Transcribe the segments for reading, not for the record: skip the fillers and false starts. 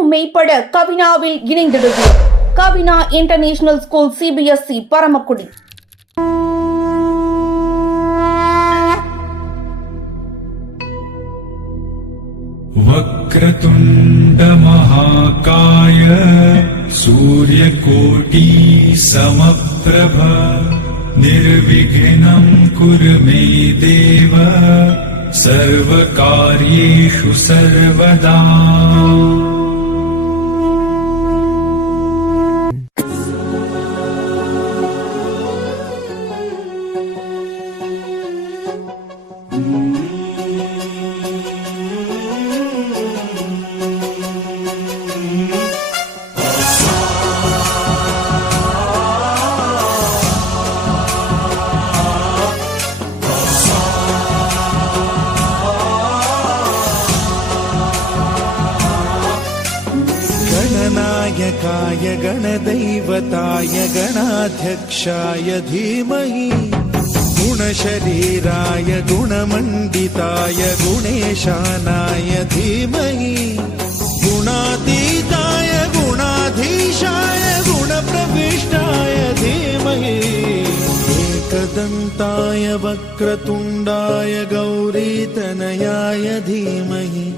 கனவு மெய்ப்பட கவினாவில் இணைந்திடுவோம். கவினா international school CBSE Paramakudi. वक्रतुण्ड महाकाय सूर्यकोटि समप्रभ निर्विघ्नं कुरु मे देव सर्वकार्येषु सर्वदा. गणनायकाय गणदैवताय गणाध्यक्षाय धीमहि गुणशरीराय गुणमण्डिताय गुणेशानाय धीमहि गुणातीताय गुणाधीशाय गुणप्रविष्टाय धीमहि एकदन्ताय वक्रतुण्डाय गौरीतनयाय धीमहि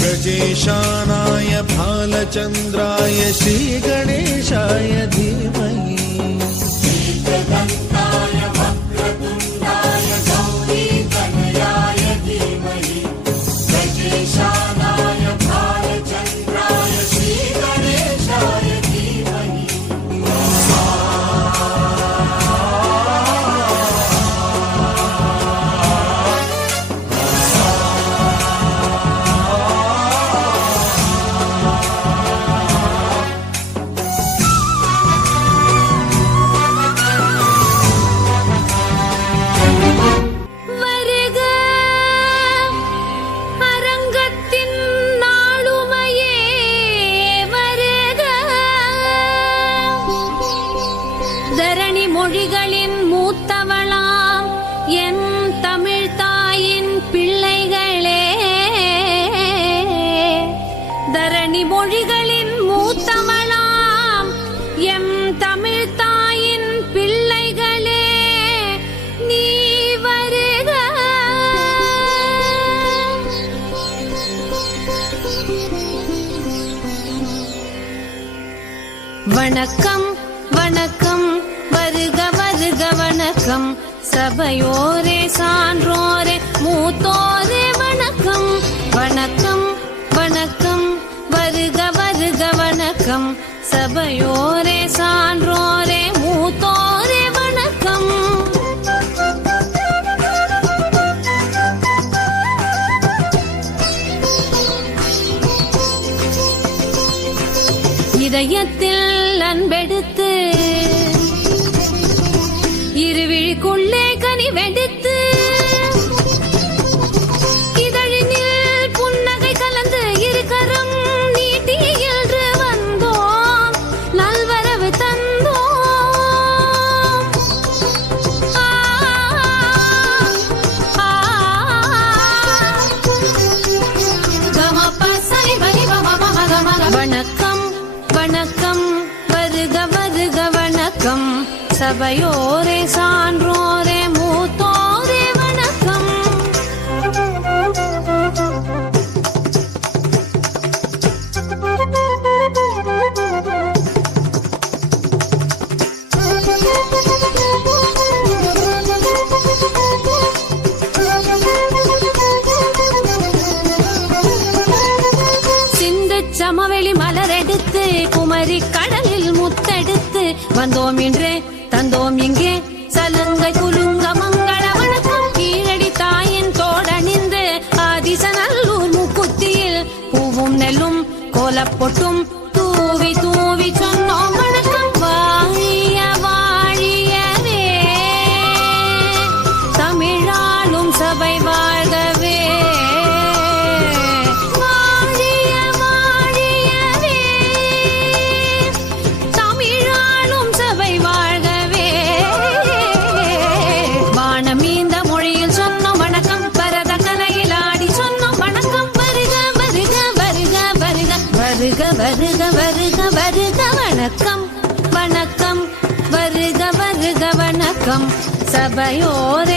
गजेशानाय भालचन्द्राय श्रीगणेशाय धीमहि एकदन्ताय वक्रतुण्डाय गौरीतनयाय धीमहि गजेशानाय भालचन्द्राय श्रीगणेशाय धीमहि. தரணி மொழிகளின் மூத்தவளாம் என் தமிழ் தாயின் பிள்ளைகளே, தரணி மொழிகளின் மூத்தவளாம் எம் தமிழ் தாயின் பிள்ளைகளே, நீ வருக. வணக்கம் வணக்கம், வருக வருக வணக்கம், சபையோரே சான்றோரே மூத்தோரே வணக்கம். வணக்கம் வணக்கம், வருக வருக வணக்கம், சபையோரே சான்றோரே மூத்தோரே வணக்கம். இதயத்தில் அன்பெடுத்து இருவிழிக்குள்ளே கனிவெடுத்து இதழினில் புன்னகை கலந்து இருக்கரம் நீட்டி என்று வந்தோம், நல்வரவு தந்தோம். வணக்கம் வணக்கம், வருக வருக வணக்கம், சபையோரே சான்றோரே மூத்தோரே வணக்கம். சிந்து சமவெளி மலரெடுத்து குமரி கடலில் முத்தெடுத்து வந்தோம் இன்றே தந்தோம் இங்கே சலங்கை குலுங்க மங்கள வணக்கம். கீழடி தாயின் தோடணிந்து ஆதிசநல்லூர் மூக்குத்தியில் பூவும் நெல்லும் கோலப்பொட்டும் தூவி தூவி சொன்னோம் வணக்கம். வாழிய வாழியவே தமிழாலும் சபை வாழ்கவே, வாழிய வாழியவே தமிழாலும் சபை வாழ்கவே. வானமீந்த மொழியில் சொன்னோம் வணக்கம், பரத கலையில் ஆடி சொன்னோம் வணக்கம். வருக வருக வருக வருக வருக வருக வருக வருக வருக வணக்கம் வணக்கம் வருக வருக வணக்கம் சபையோரே